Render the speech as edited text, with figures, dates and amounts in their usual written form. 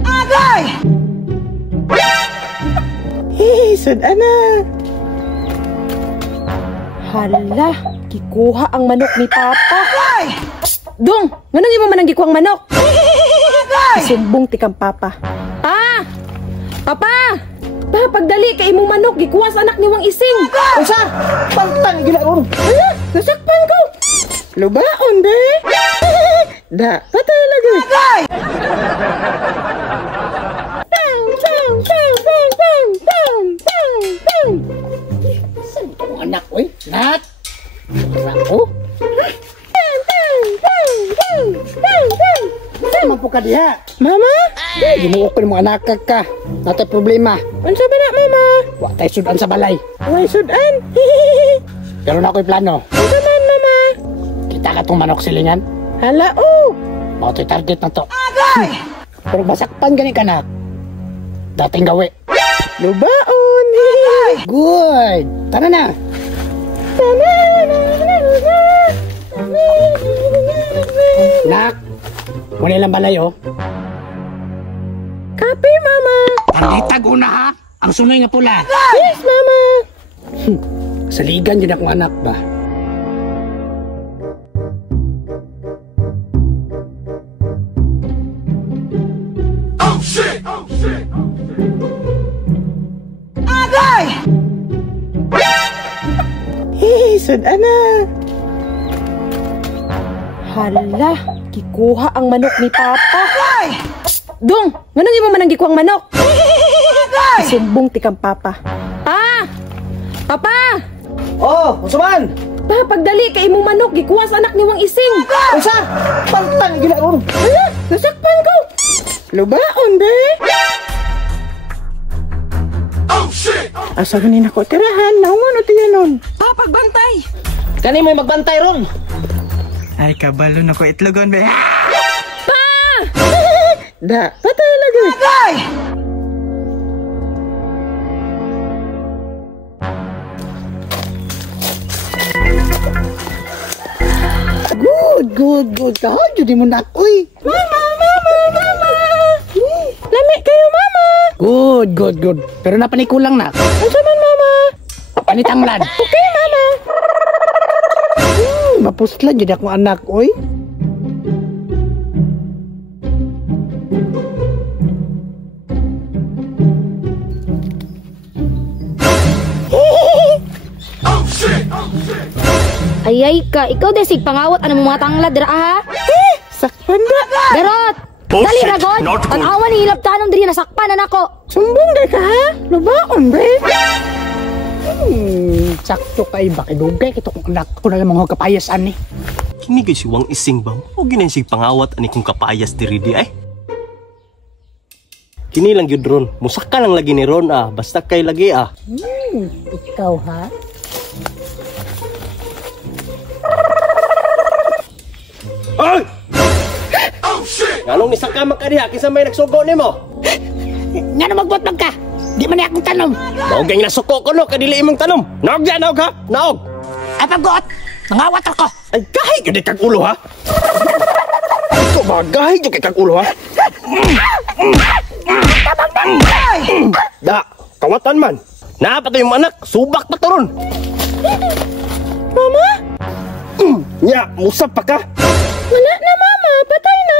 Agay! Sudan na. Hala, gikuha ang manok ni Papa. Psst, Dong, nganong imo man ang gikuha ang manok? Sumbong tikang Papa. Pa! Papa! Pa, pagdali kay imong manok, gikuha sa anak ni Wang Ising. Unsa? Pantang gila ron. Hala, nasakpan ko. Lubaon, be. Da, patay lagi. Saan itong anak, oy? Nat? Ako? Saan man po ka diha? Mama? Ginuok ko ng mga anak ka. Natay problema. Unsa ba na, Mama? Wa tayo sudan sa balay. Way sudan. Pero na ako'y plano. Unsa man, Mama? Kita ka tong manok silingan. Hala, oh. Mao to'y target na to. Pero masakpan gani ka na. Dating gawi. Lubaon. Good. Tara na. Nak, muna ilang balay, oh. Kape, Mama. Panditag una, ha? Ang sunoy nga pula. Yes, Mama. Saligan yun akong anak ba? Oh shit! Oh shit! Agay! Sudan na. Hala, gikuha ang manok ni Papa. Psst, Dong, nganong imo man ang gikuha ang manok? Sumbong tikang Papa. Pa! Papa! Oh, usaman! Pa, pagdali kay imong manok, gikuha sa anak ni Wang Ising. Unsa? Pantang gila ron. Hala, nasakpan ko. Lubaon, be. Oh shit! Asa ganin ako tirahan? Naungan o tiyanon? Pa, pagbantay. Kani mo magbantay ron. Ay, kabalo na ko itlogon, be. Pa! Da, patay lagi. Agay! Good. Kahadyo di mo na, uy. Mama! Lami kayo, Mama. Good. Pero napanikulang na. Unsa man, Mama? Panitanglan. Okay, Mama. Mapuslan jadi akong anak, uy. Oh shit! Oh shit! Ayay ka, ikaw desig pangawat ano mga tanglad dira ha? Sakpan da. Garot! Oh, Dali shit. ragon! Not good. Tanawan ni hilap tanong diri nasakpan na nako. Sumbong day ka, ha? Lubaon, be. Sakto kay bakidugay kito kong anak ko na lang mga kapayasan ni. Kini kay si Wang Ising ba? O ginansig pangawat ani kong kapayas diri di ay. Kini lang gyud ron. Musaka lang lagi ni Ron ah. Basta kay lagi ah. Ikaw, ha? Ay! Oh shit! Nganong nisaka man ka diha kinsa may nagsugo nimo? Nga na magbotbag ka. Di man akong tanom. Mao gay nasuko ko no kadili imong tanom. Naog ya naog ha. Naog. Ay, paggot. Nangawat ako. Ay gahi gyud kag ulo ha. Ito ba gahi gyud kag ulo ha? Da, kawatan man. Napatay yung anak, subak pa to ron. Mama? Nya, musap pa ka. Wala na, Mama. Patay na.